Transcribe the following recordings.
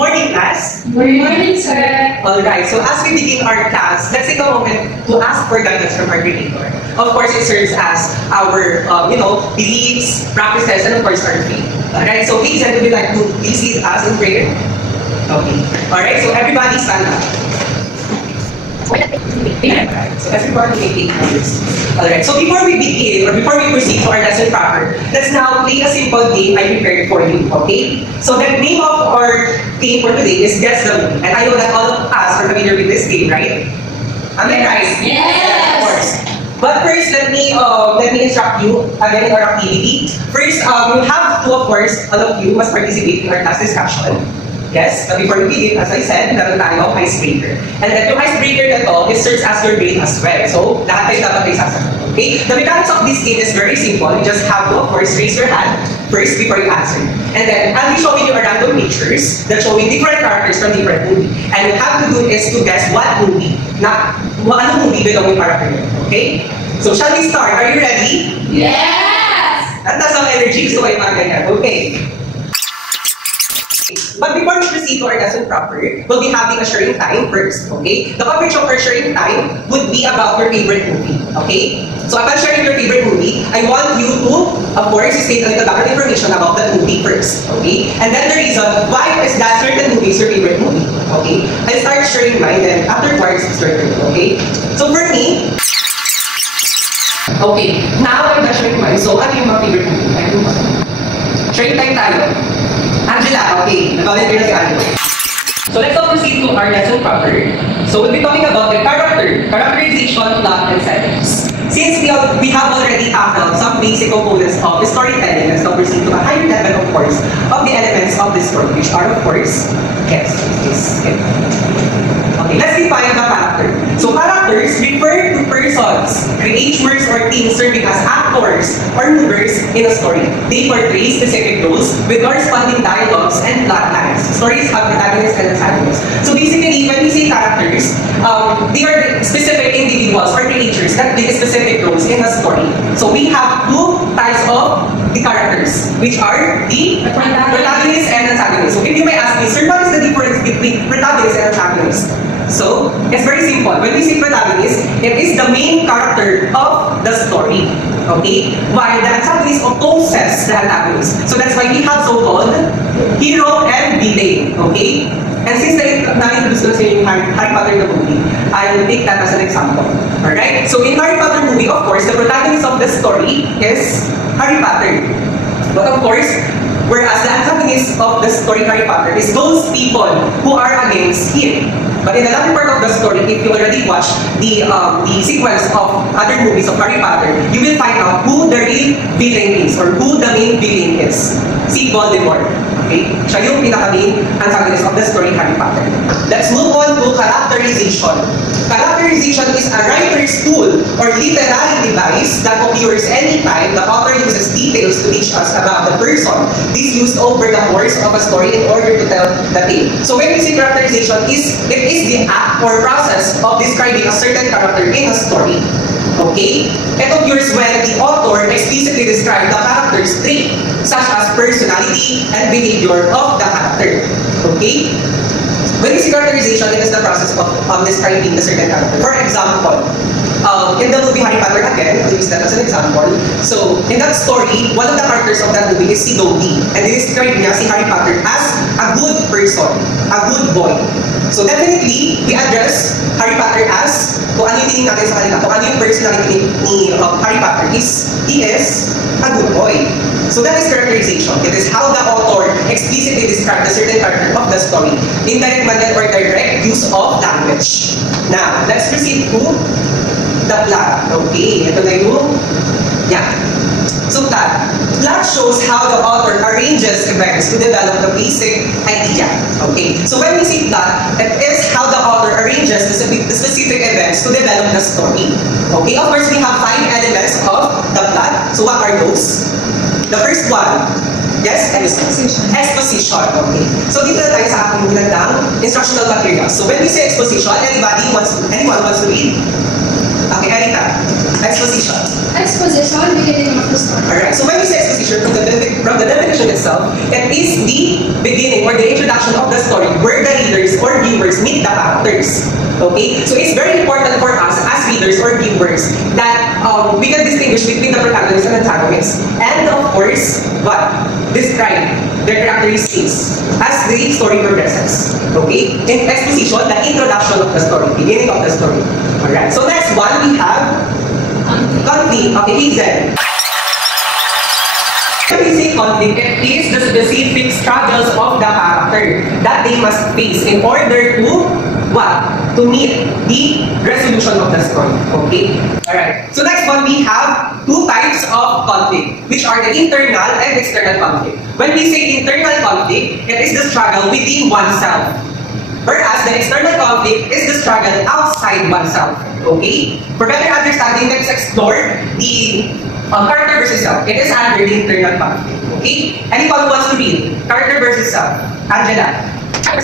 Morning, class. Good morning, sir. Alright, so as we begin our class, let's take a moment to ask for guidance from our creator. Of course, it serves as our, beliefs, practices, and of course, our faith. Alright, so please, would you like to please lead us in prayer? Okay. Alright, so everybody stand up. Alright, so everybody take 8 minutes. Alright, so before we begin, or before we proceed to our lesson proper, let's now play a simple game I prepared for you, okay? So the name of our game for today is Guess the Movie. And I know that all of us are familiar with this game, right? Am I right? Yes! Of course. But first, let me instruct you again in our activity. First, you have to, of course, all of you must participate in our class discussion. Yes, but before we begin, as I said, meron tayo icebreaker. And that yung icebreaker na to, it serves as your brain as well. So, lahat tayo dapat ay sasagot. Okay? The mechanics of this game is very simple. You just have to, of course, raise your hand first before you answer. And then, I'll be showing you a random pictures that showing different characters from different movie. And what you have to do is to guess what movie, anong movie belong yung character yun. Okay? So, shall we start? Are you ready? Yes! At nasa energy, gusto kayo mag-ganyan. Okay. But before we proceed to our lesson proper, we'll be having a sharing time first, okay? The topic of our sharing time would be about your favorite movie, okay? So upon sharing your favorite movie, I want you to, of course, state a little background information about that movie first, okay? And then the reason why is that certain movie is your favorite movie, okay? I'll start sharing mine, then afterwards, it's your turn, okay? So for me, okay, now I'm not sharing mine. So ano yung mga favorite movie? Sharing time tayo. Angela, okay. Nag-volunteer na si Angela. So let's now proceed to our lesson proper. So we'll be talking about the characterization, plot, and settings. Since we have already tackled some basic components of the storytelling, let's now proceed to a higher level, of course, of the elements of the story, which are, of course, okay, let's define the character. So characters refer to persons, creatures, or things serving as actors or movers in a story. They portray specific roles with corresponding dialogues and plot lines. Stories have protagonists and antagonists. So basically, when we say characters, they are specific individuals or creatures that play specific roles in a story. So we have two types of the characters, which are the protagonists and antagonists. So if you may ask me, sir, what is the difference between protagonists and antagonists? So, it's very simple. When we say protagonist, it is the main character of the story. Okay? While the antagonist opposes the antagonist. So that's why we have so-called hero and villain. Okay? And since na-introduce ko na sa yung Harry Potter na movie, I'll take that as an example. Alright? So in Harry Potter movie, of course, the protagonist of the story is Harry Potter. But of course, whereas the antagonist of the story Harry Potter is those people who are against him. But in another part of the story, if you already watched the sequence of other movies of Harry Potter, you will find out who the real villain is, or who the main villain is. Si Voldemort. Okay? Siya yung pinaka-main antagonist of the story Harry Potter. Let's move on to characterization. Characterization is a writer's tool or literary device that occurs anytime the author uses details to teach us about the person. This used over the course of a story in order to tell the tale. So when we say characterization, it is the act or process of describing a certain character in a story. Okay? It occurs when the author explicitly describes the character's trait, such as personality and behavior of the character. Okay? When we say characterization, it is the process of describing the certain character. For example, in the movie Harry Potter again, I'll use that as an example. So, in that story, one of the characters of that movie is si Dobby. And they describe niya si Harry Potter as a good person, a good boy. So definitely, we address Harry Potter as kung ano yung tingin natin sa kanila, kung ano yung personality ni Harry Potter is, he is a good boy. So that is characterization. It is how the author explicitly describes a certain character of the story. Indirect method or direct use of language. Now, let's proceed to the plot. Okay, ito na yung, So plot shows how the author arranges events to develop the basic idea. Okay, so when we say plot, it is how the author arranges the specific events to develop the story. Okay, of course we have 5 elements of the plot. So what are those? The first one, yes? Exposition. Exposition, okay. So dito na tayo sa aking ginagdang instructional materials. So when we say exposition, anyone wants to read? Okay, Erika. Exposition. Exposition, beginning of the story. Alright, so when we say exposition from the definition itself, it is the beginning or the introduction of the story where the readers or viewers meet the characters. Okay? So it's very important for us as readers or viewers that we can distinguish between the protagonist and antagonist. And of course, what? Describe their characteristics as the story progresses. Okay? In exposition, the introduction of the story, beginning of the story. Alright, so next one we have conflict. Okay, Hazel. When we say conflict, it is the specific struggles of the character that they must face in order to what? To meet the resolution of the story. Okay? Alright. So next one, we have two types of conflict, which are the internal and external conflict. When we say internal conflict, it is the struggle within oneself. Whereas the external conflict is the struggle outside oneself. Okay? For better understanding, let's explore the character versus self. It is under the internal conflict. Okay? Anyone who wants to read character versus self? Angela. Alright,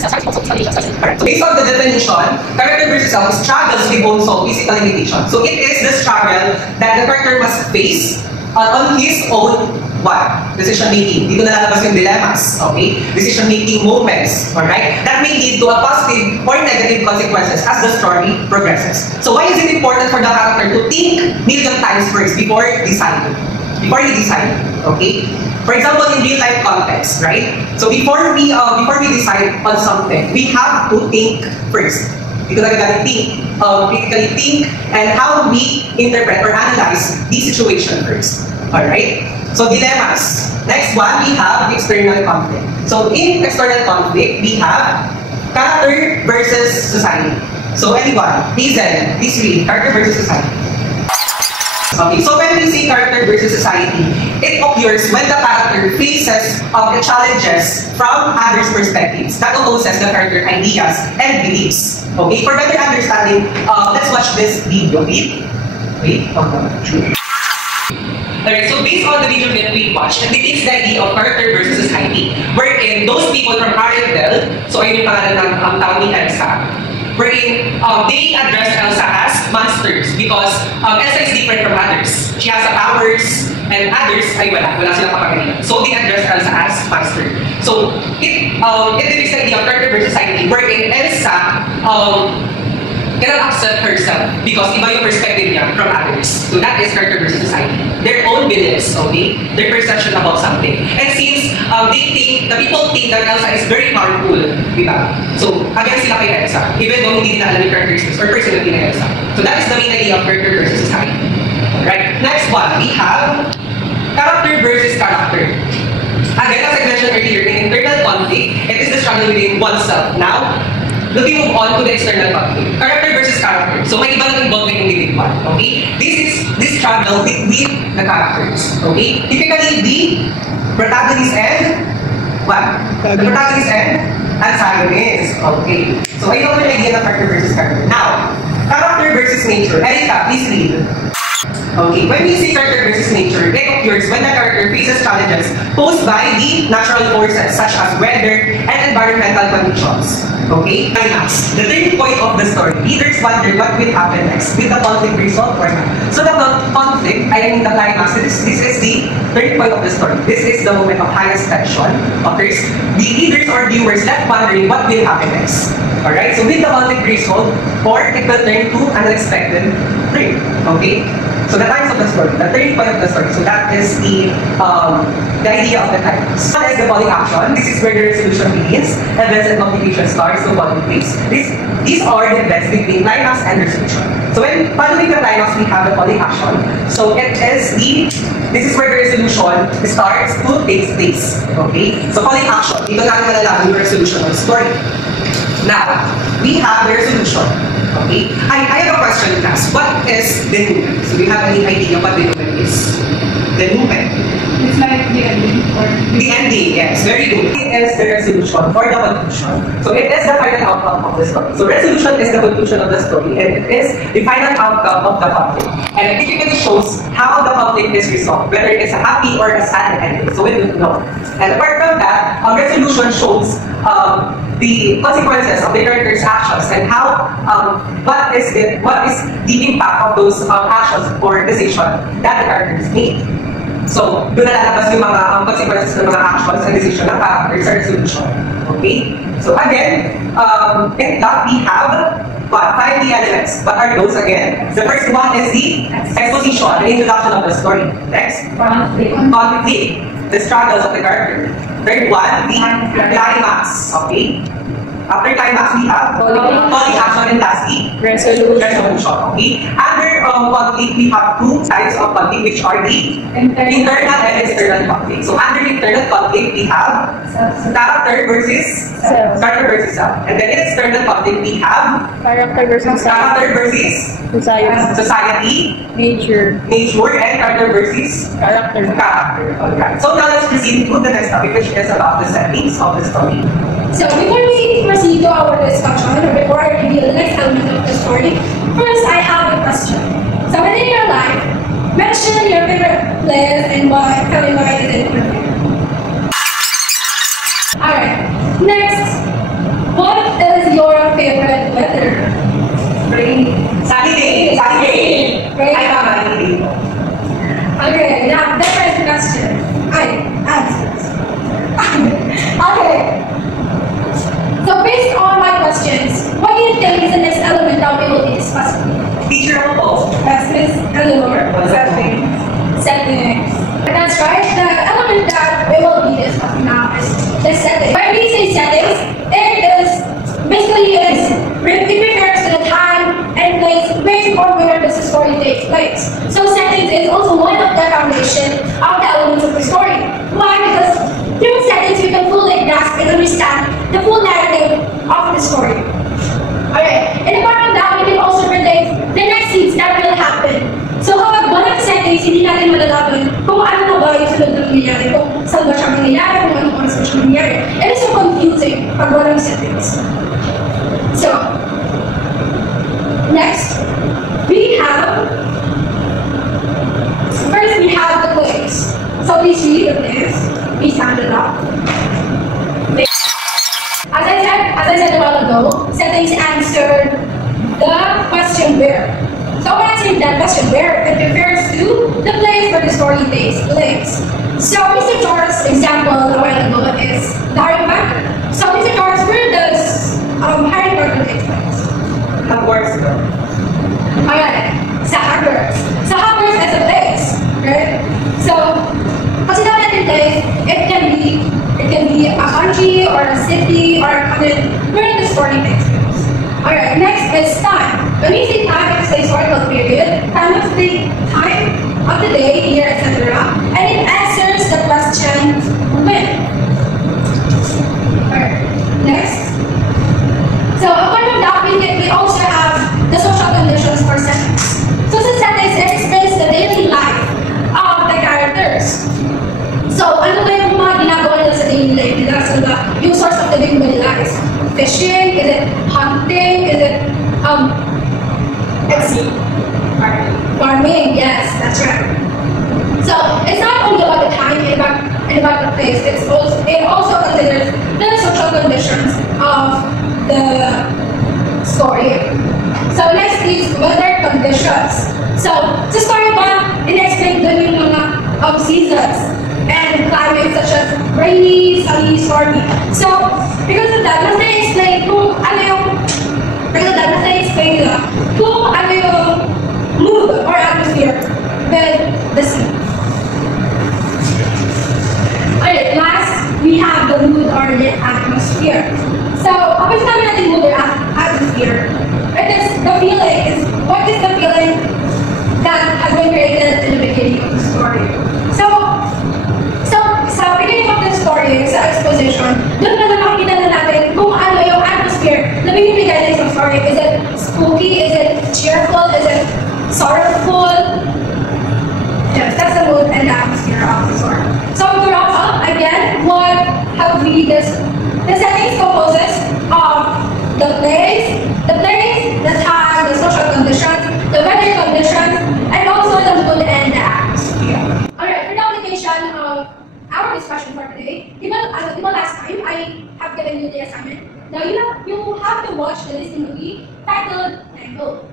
so based on the definition, character versus self struggles with own soul physical limitation. So it is the struggle that the character must face on his own what? Decision making. Dito na lalabas yung dilemmas. Okay? Decision making moments. Alright? That may lead to a positive or negative consequences as the story progresses. So why is it important for the character to think million times first before deciding? Before you decide. Okay? For example, in real life context, right? So before we decide on something, we have to think first. Dito talaga think, critically think, and how we interpret or analyze the situation first. Alright? So dilemmas. Next one, we have external conflict. So in external conflict, we have character versus society. So anyone, Hazel, please read character versus society. Okay, so when we say character versus society, it occurs when the character faces the challenges from others' perspectives that opposes the character ideas and beliefs. Okay, for better understanding, let's watch this video. Wait, Alright, so based on the video that we watched, it is the idea of character versus society, wherein those people from Arendelle, so ayun yung pangalan ng tao ni Elsa, wherein they address Elsa as monsters because Elsa is different from others. She has powers and others ay wala silang kapagalingan. So they address Elsa as monster. So it is the idea of character versus society, wherein Elsa cannot accept herself because iba yung perspective niya from others. So that is character versus society. Their own beliefs, okay? Their perception about something. And since the people think that Elsa is very harmful, diba? So, against sila kay Elsa, even though hindi nila alam yung characteristics or personality ng Elsa. So that is the main idea of character versus society. Right? Next one, we have character versus character. Again, as I mentioned earlier, in internal conflict, it is the struggle within oneself. Now, looking move on to the external conflict. Character versus character. So may iba lang involved in individual. Okay? This is this struggle between the characters. Okay? Typically, the protagonist and what? The protagonist and antagonist. Okay. So I know the idea of character versus character. Now, character versus nature. Erika, please read. Okay, when we say character versus nature, it occurs when the character faces challenges posed by the natural forces such as weather and environmental conditions. Okay? Climax. The turning point of the story. Readers wonder what will happen next. Will the conflict resolve or not? So the conflict, I mean the climax, this is the turning point of the story. This is the moment of highest tension. Occurs. The readers or viewers left wondering what will happen next. Alright? So will the conflict resolve or it will turn to an unexpected turn. Okay? So the times of the story, the turning point of the story. So that is the idea of the climax. One is the falling action. This is where the resolution begins. Events and complication starts to fall in place. These are the events between climax and resolution. So when following the climax, we have the falling action. So this is where the resolution starts to take place. Okay? So falling action. Dito natin malalaman yung resolution of the story. Now, we have the resolution. Okay? I have a question to ask. What is the movement? So do you have any idea what the movement is? The movement. It's like the ending or the ending, yes, very good. It is the resolution or the conclusion. So it is the final outcome of the story. So resolution is the conclusion of the story and it is the final outcome of the conflict. And it typically shows how the conflict is resolved, whether it is a happy or a sad ending. So we don't know. And apart from that, resolution shows the consequences of the character's actions and how what is the impact of those actions or decision that the characters made. So, doon na lalabas yung mga consequences ng mga actions and decision ng characters sa resolution. Okay? So again, in that we have what? 5 key elements. What are those again? The first one is the exposition, the introduction of the story. Next, conflict, the struggles of the character. Third one, the climax. Okay? After climax, we have calling action and lastly, resolution. Okay? Under conflict, we have 2 types of conflict, which are the internal and external conflict. So under internal conflict, we have character versus self. And then in external conflict, we have character versus society, nature, and character versus character. Alright. So now let's proceed to the next topic, which is about the settings of the story. So before we proceed to our discussion, or before I reveal the next element of the story, first I have a question. So within your life, mention your favorite place and why. Tell me why is it your favorite. Alright. Next, what is your favorite weather? Rainy. Sunny day. Rainy. I have a rainy day. Okay, now different question. Answers. Okay. So based on my questions, what do you think is the next element that we will be discussing? Feature of both. That's Miss Eleanor. Settings. That's right. The element that we will be discussing now is the settings. When we say settings, it refers to the time and place where the story takes place. So settings is also one of the foundation of the elements of the story. Why? Because through settings we can fully grasp and understand the full narrative of the story. Alright, and apart from that, we can also predict the next scenes that will happen. So kapag walang settings, hindi natin malalaman kung ano na ba yung sunod na nangyayari, kung saan ba siya mangyayari, kung anong oras ba siya mangyayari. And it's so confusing pag walang settings. So, next, first we have the plays. So please read the plays. Please stand it up. As I said a while ago, settings answered the question where. So when I say that question where, it refers to the place where the story takes place. So Mr. George's example a while ago is the Harry Potter. So Mr. George, where does Harry Potter take place? Hogwarts. Alright, sa Hogwarts. Sa Hogwarts as a place, right? So, kasi natin place, it can be a country or a city or a continent where the story takes place. Alright, next is time. When we say time, it's a historical period. Time is the time of the day, year, etc. And it answers the question when. Alright, next. So apart from that, we also have the social conditions for settings. So the settings express the daily life of the characters. So ano ba yung mga ginagawa nila sa daily life nila? So yung source of living nila is fishing, is it hunting, is it farming? Yes, that's right. So it's not only about the time and about the place, it also considers the social conditions of the story. So next is weather conditions. So sa story ba, in-explain doon yung mga seasons and climates such as rainy, sunny, stormy. So because of that, mas na-explain kung ano yung mood or atmosphere with the scene. Alright, last we have the mood or the atmosphere. So, kapag sabi natin mood or atmosphere, it is the feeling. What is the feeling that has been created in the beginning of the story? So sa beginning of the story, sa exposition, doon na makikita na natin kung ano yung atmosphere na binibigay sa story. Is it spooky? Is it cheerful? Is it sorrowful? Yes, that's the mood and the atmosphere of the story. So to wrap up, again, what have we discussed? The settings composes of the place, the time, the social conditions, the weather conditions, and also the mood and the atmosphere. Alright, for the application of our discussion for today, last time I have given you the assignment Now you have to watch the Disney movie titled Tangled.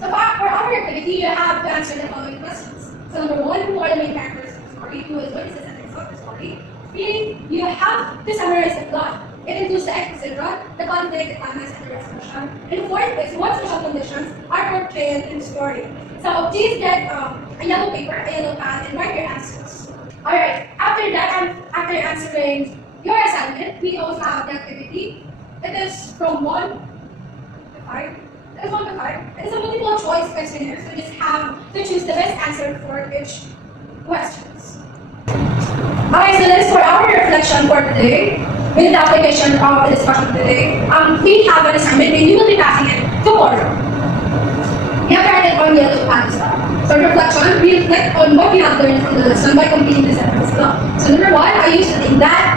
So for our activity, you have to answer the following questions. So number one, who are the main characters of the story? Who is what is the setting of the story? Three, you have to summarize the plot. It includes the exposition, the conflict, the climax, and the resolution. And fourth is what social conditions are portrayed in the story. So please get a yellow paper, a yellow pad, and write your answers. Alright, after that, after answering your assignment, we also have the activity. It is from 1 to 5. It is 1 to 5. It is a multiple choice questionnaire, so you just have to choose the best answer for each questions. Alright, so that is for our reflection for today. With the application of the discussion today, we have an assignment and you will be passing it tomorrow. You have to write it on the yellow pad as well. So reflection, we reflect on what we have learned from the lesson by completing the sentence below. So number one, I used to think that,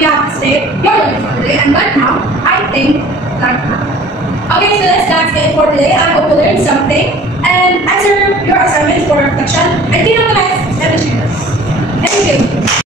you have to say your learning for today, and right now, I think like that. Okay, so that's it for today. I hope you learned something and answer your assignments for reflection and clean up the next 7 years. Thank you.